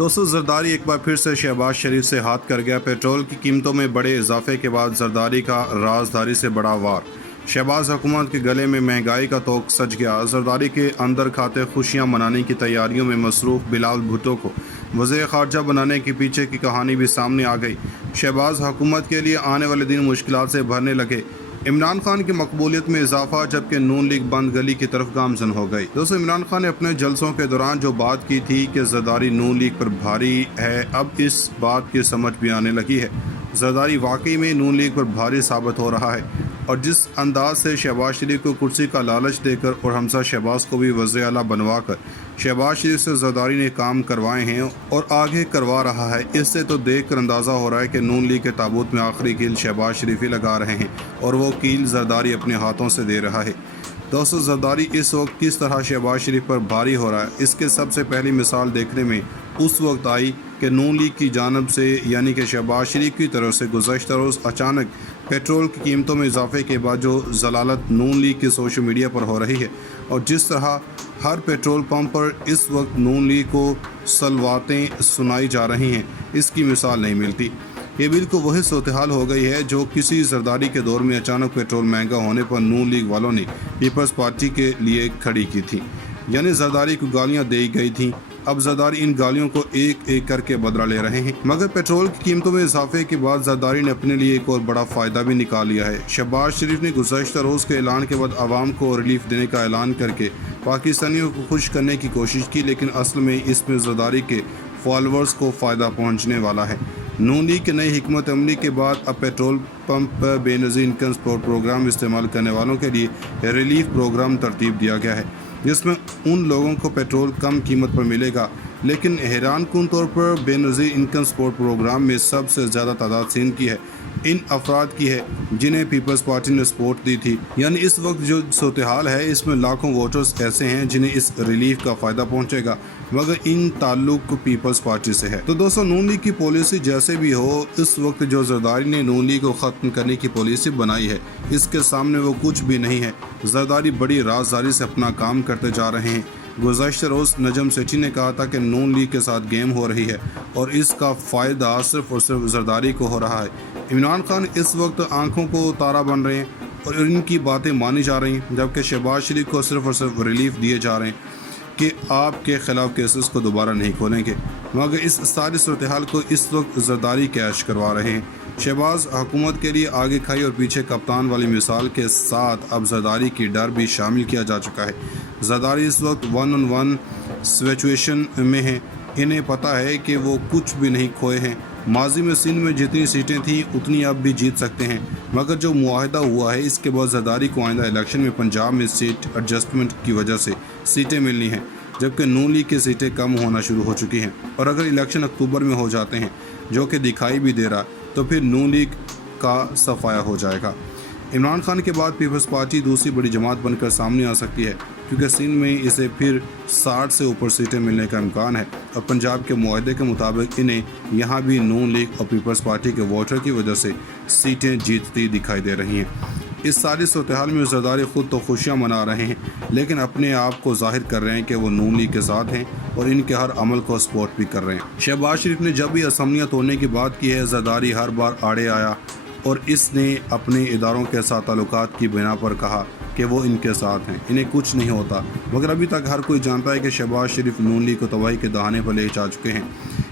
दोस्तों जरदारी एक बार फिर से शहबाज शरीफ से हाथ कर गया। पेट्रोल की कीमतों में बड़े इजाफे के बाद जरदारी का राजदारी से बड़ा वार। शहबाज हुकूमत के गले में महंगाई का तोक सज गया। जरदारी के अंदर खाते खुशियां मनाने की तैयारियों में मसरूफ बिलावल भुट्टो को वज़ीर ख़ारजा बनाने के पीछे की कहानी भी सामने आ गई। शहबाज हुकूमत के लिए आने वाले दिन मुश्किलात से भरने लगे। इमरान खान की मकबूलियत में इजाफा, जबकि नून लीग बंद गली की तरफ गामजन हो गई। दोस्तों, इमरान खान ने अपने जलसों के दौरान जो बात की थी कि जरदारी नून लीग पर भारी है, अब इस बात की समझ भी आने लगी है। जरदारी वाकई में नून लीग पर भारी साबित हो रहा है और जिस अंदाज से शहबाज शरीफ को कुर्सी का लालच देकर और हमजा शहबाज को भी वज़ीर आला बनवाकर शहबाज शरीफ से जरदारी ने काम करवाए हैं और आगे करवा रहा है, इससे तो देख कर अंदाज़ा हो रहा है कि नून लीग के ताबूत में आखिरी कील शहबाज शरीफ ही लगा रहे हैं और वो कील जरदारी अपने हाथों से दे रहा है। दोस्तों, जरदारी इस वक्त किस तरह शहबाज शरीफ पर भारी हो रहा है, इसके सबसे पहली मिसाल देखने में उस वक्त आई कि नून लीग की जानब से यानी कि शहबाज शरीफ की तरफ से गुज़श्ता रोज़ अचानक पेट्रोल की कीमतों में इजाफे के बाद जो जलालत नून लीग के सोशल मीडिया पर हो रही है और जिस तरह हर पेट्रोल पंप पर इस वक्त नून लीग को सलवातें सुनाई जा रही हैं, इसकी मिसाल नहीं मिलती। ये बिल्कुल वही सूरत-ए-हाल हो गई है जो किसी जरदारी के दौर में अचानक पेट्रोल महंगा होने पर नून लीग वालों ने पीपल्स पार्टी के लिए खड़ी की थी, यानी जरदारी को गालियां दी गई थीं। अब जरदारी इन गालियों को एक एक करके बदला ले रहे हैं। मगर पेट्रोल की कीमतों में इजाफे के बाद जरदारी ने अपने लिए एक और बड़ा फ़ायदा भी निकाल लिया है। शहबाज शरीफ ने गुज़श्ता रोज़ के ऐलान के बाद आवाम को रिलीफ देने का ऐलान करके पाकिस्तानियों को खुश करने की कोशिश की, लेकिन असल में इसमें जरदारी के फॉलोअर्स को फ़ायदा पहुँचने वाला है। नून लीग की नई हिकमत अमली के बाद अब पेट्रोल पंप पर बेनज़ीर इनकम सपोर्ट प्रोग्राम इस्तेमाल करने वालों के लिए रिलीफ प्रोग्राम तरतीब दिया गया है, जिसमें उन लोगों को पेट्रोल कम कीमत पर मिलेगा। लेकिन हैरान कुन तौर पर बेनज़ीर इनकम सपोर्ट प्रोग्राम में सबसे ज़्यादा तादाद सिंध की है, इन अफराद की है जिन्हें पीपल्स पार्टी ने सपोर्ट दी थी। यानी इस वक्त जो सूरत-ए-हाल है इसमें लाखों वोटर्स ऐसे हैं जिन्हें इस रिलीफ का फ़ायदा पहुंचेगा, मगर इन ताल्लुक पीपल्स पार्टी से है। तो दोस्तों, नून लीग की पॉलिसी जैसे भी हो, इस वक्त जो जरदारी ने नून लीग को ख़त्म करने की पॉलिसी बनाई है, इसके सामने वो कुछ भी नहीं है। जरदारी बड़ी राजदारी से अपना काम करते जा रहे हैं। गुज़श्ता रोज़ नजम सेठी ने कहा था कि नून लीग के साथ गेम हो रही है और इसका फ़ायदा सिर्फ और सिर्फ जरदारी को हो रहा है। इमरान खान इस वक्त आंखों को तारा बन रहे हैं और इनकी बातें मानी जा रही हैं, जबकि शहबाज शरीफ को सिर्फ और सिर्फ रिलीफ दिए जा रहे हैं कि आपके ख़िलाफ़ केसेस को दोबारा नहीं खोलेंगे। मगर इस सारी सूरत-ए-हाल को इस वक्त जरदारी कैश करवा रहे हैं। शहबाज हुकूमत के लिए आगे खाई और पीछे कप्तान वाली मिसाल के साथ अब जरदारी की डर भी शामिल किया जा चुका है। जरदारी इस वक्त 1-on-1 सिचुएशन में है। इन्हें पता है कि वो कुछ भी नहीं खोए हैं। माजी में सिंध में जितनी सीटें थीं उतनी अब भी जीत सकते हैं, मगर जो मुआहदा हुआ है इसके बाद जरदारी को आइंदा इलेक्शन में पंजाब में सीट एडजस्टमेंट की वजह से सीटें मिलनी हैं, जबकि नून लीग की सीटें कम होना शुरू हो चुकी हैं। और अगर इलेक्शन अक्टूबर में हो जाते हैं, जो कि दिखाई भी दे रहा, तो फिर नून लीग का सफाया हो जाएगा। इमरान खान के बाद पीपल्स पार्टी दूसरी बड़ी जमात बनकर सामने आ सकती है, क्योंकि सिंध में इसे फिर 60 से ऊपर सीटें मिलने का इम्कान है और पंजाब के मुआहदे के मुताबिक इन्हें यहाँ भी नून लीग और पीपल्स पार्टी के वोटर की वजह से सीटें जीतती दिखाई दे रही हैं। इस सारी सूरत-ए-हाल में जरदारी खुद तो खुशियाँ मना रहे हैं, लेकिन अपने आप को जाहिर कर रहे हैं कि वो नून लीग के साथ हैं और इनके हर अमल को सपोर्ट भी कर रहे हैं। शहबाज शरीफ ने जब भी असम्बलियाँ तोड़ने की बात की है, जरदारी हर बार आड़े आया और इसने अपने इदारों के साथ ताल्लुकात की बिना पर कहा कि वो इनके साथ हैं, इन्हें कुछ नहीं होता। मगर अभी तक हर कोई जानता है कि शहबाज शरीफ नून लीग को तबाही के दहाने पर ले जा चुके हैं।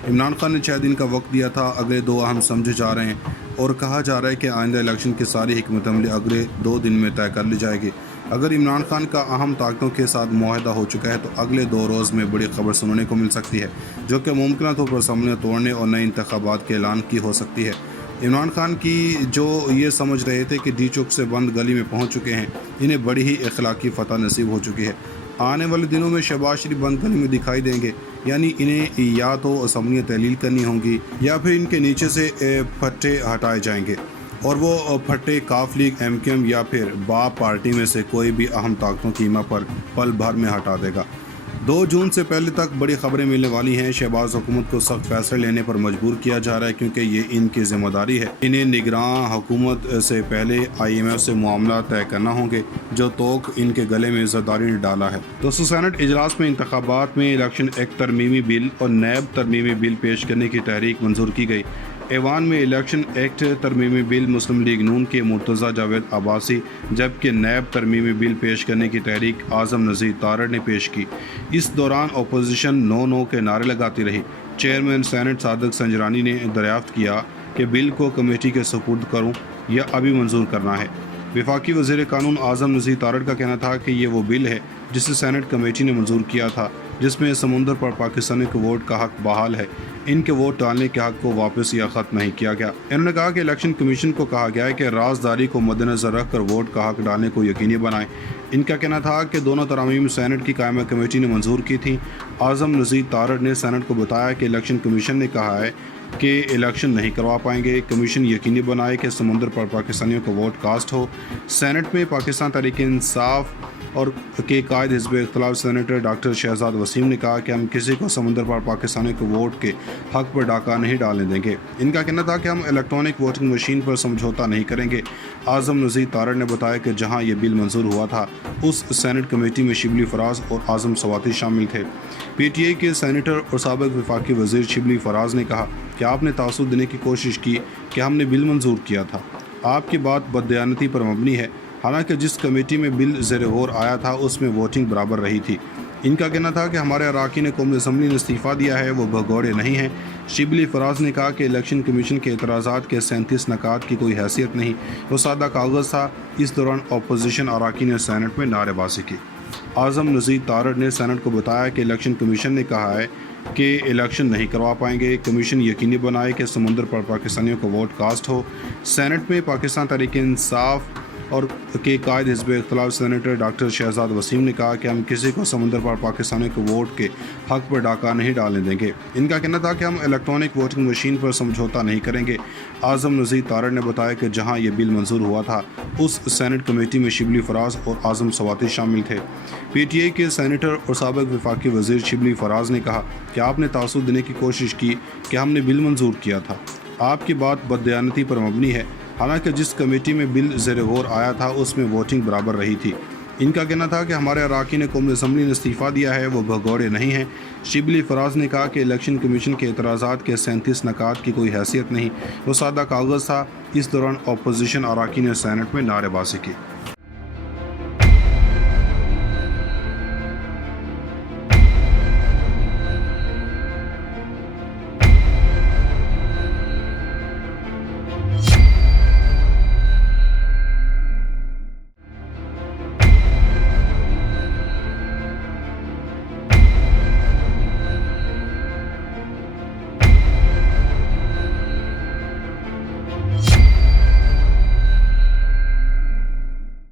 इमरान खान ने 6 दिन का वक्त दिया था, अगले 2 अहम समझे जा रहे हैं और कहा जा रहा है कि आइंदा इलेक्शन की सारी हिकमत अमली अगले 2 दिन में तय कर ली जाएगी। अगर इमरान खान का अहम ताकतों के साथ मुआहदा हो चुका है तो अगले 2 रोज़ में बड़ी खबर सुनने को मिल सकती है, जो कि मुमकिन तौर पर असम्बलियाँ तोड़ने और नए इंतखाबात के ऐलान की हो सकती है। इमरान खान की जो ये समझ रहे थे कि डी चौक से बंद गली में पहुंच चुके हैं, इन्हें बड़ी ही इखलाकी फ़तह नसीब हो चुकी है। आने वाले दिनों में शहबाज शरीफ बंद गली में दिखाई देंगे, यानी इन्हें या तो असम्बलियाँ तहलील करनी होंगी या फिर इनके नीचे से फट्टे हटाए जाएंगे और वो फट्टे काफ लीग, MKM या फिर बाप पार्टी में से कोई भी अहम ताकतों की ईमा पर पल भर में हटा देगा। 2 جون سے پہلے تک بڑی خبریں ملنے والی ہیں۔ شہباز حکومت کو سخت فیصلے لینے پر مجبور کیا جا رہا ہے کیونکہ یہ ان کی ذمہ داری ہے۔ انہیں نگراں حکومت سے پہلے IMF سے معاملات طے کرنا ہوں گے جو توق ان کے گلے میں زرداری نے ڈالا ہے۔ دوستو، سینٹ اجلاس میں انتخابات میں الیکشن ایکٹ ترمیمی بل اور نیب ترمیمی بل پیش کرنے کی تحریک منظور کی گئی۔ ایوان میں الیکشن ایکٹ ترمیمی بل مسلم لیگ نون کے مرتضیٰ جاوید عباسی، جبکہ نیب ترمیمی بل پیش کرنے کی تحریک اعظم نذیر تارڑ نے پیش کی۔ اس دوران اپوزیشن نو نو کے نعرے لگاتی رہی۔ چیئرمین سینٹ صادق سنجرانی نے دریافت کیا کہ بل کو کمیٹی کے سپرد کروں یا ابھی منظور کرنا ہے۔ وفاقی وزیر قانون اعظم نذیر تارڑ کا کہنا تھا کہ یہ وہ بل ہے جسے سینٹ کمیٹی نے منظور کیا تھا، جس میں سمندر پر پاکستانیوں کے ووٹ کا حق بحال ہے۔ ان کے ووٹ ڈالنے کے حق کو واپس یا ختم نہیں کیا گیا۔ انہوں نے کہا کہ الیکشن کمیشن کو کہا گیا ہے کہ رازداری کو مد نظر رکھ کر ووٹ کا حق ڈالنے کو یقینی بنائیں۔ ان کا کہنا تھا کہ دونوں ترامیم سینٹ کی قائمہ کمیٹی نے منظور کی تھیں۔ اعظم نذیر تارڑ نے سینٹ کو بتایا کہ الیکشن کمیشن نے کہا ہے کہ الیکشن نہیں کروا پائیں گے۔ کمیشن یقینی بنائے کہ سمندر پر پاکستانیوں کا ووٹ کاسٹ ہو۔ سینٹ میں پاکستان تحریک انصاف اور کے قائد حزب اختلاف سینیٹر ڈاکٹر شہزاد وسیم نے کہا کہ ہم کسی کو سمندر پر پاکستانیوں کے ووٹ کے حق پر ڈاکہ نہیں ڈالنے دیں گے۔ ان کا کہنا تھا کہ ہم الیکٹرانک ووٹنگ مشین پر سمجھوتا نہیں کریں گے۔ اعظم نذیر تارڑ نے بتایا کہ جہاں یہ بل منظور ہوا تھا اس سینٹ کمیٹی میں شبلی فراز اور اعظم سواتی شامل تھے۔ PTI کے سینیٹر اور سابق وفاقی وزیر شبلی فراز نے کہا کہ آپ نے تاثر دینے کی کوشش کی کہ ہم نے بل منظور کیا تھا۔ آپ کی بات بددیانتی پر مبنی ہے، حالانکہ جس کمیٹی میں بل زیر غور آیا تھا اس میں ووٹنگ برابر رہی تھی۔ ان کا کہنا تھا کہ ہمارے اراکین قومی اسمبلی نے استعفیٰ دیا ہے، وہ بھگوڑے نہیں ہیں۔ شبلی فراز نے کہا کہ الیکشن کمیشن کے اعتراضات کے 37 نکات کی کوئی حیثیت نہیں، وہ سادہ کاغذ تھا۔ اس دوران اپوزیشن اراکین نے سینٹ میں نعرے بازی کی۔ اعظم نذیر تارڑ نے سینٹ کو بتایا کہ الیکشن کمیشن نے کہا ہے کہ الیکشن نہیں کروا پائیں گے۔ کمیشن یقینی بنائے کہ سمندر پر پاکستانیوں کا ووٹ کاسٹ ہو۔ سینٹ میں پاکستان تحریک انصاف اور کے قائد حزب اختلاف سینیٹر ڈاکٹر شہزاد وسیم نے کہا کہ ہم کسی کو سمندر پر پاکستانیوں کے ووٹ کے حق پر ڈاکہ نہیں ڈالنے دیں گے۔ ان کا کہنا تھا کہ ہم الیکٹرانک ووٹنگ مشین پر سمجھوتا نہیں کریں گے۔ اعظم نذیر تارڑ نے بتایا کہ جہاں یہ بل منظور ہوا تھا اس سینٹ کمیٹی میں شبلی فراز اور اعظم سواتی شامل تھے۔ PTI کے سینیٹر اور سابق وفاقی وزیر شبلی فراز نے کہا کہ آپ نے تاثر دینے کی کوشش کی کہ ہم نے بل منظور کیا تھا۔ آپ کی بات بددیانتی پر مبنی ہے، حالانکہ جس کمیٹی میں بل زیر غور آیا تھا اس میں ووٹنگ برابر رہی تھی۔ ان کا کہنا تھا کہ ہمارے اراکین قومی اسمبلی نے استعفیٰ دیا ہے، وہ بھگوڑے نہیں ہیں۔ شبلی فراز نے کہا کہ الیکشن کمیشن کے اعتراضات کے 37 نکات کی کوئی حیثیت نہیں، وہ سادہ کاغذ تھا۔ اس دوران اپوزیشن اراکین نے سینٹ میں نعرے بازی کی۔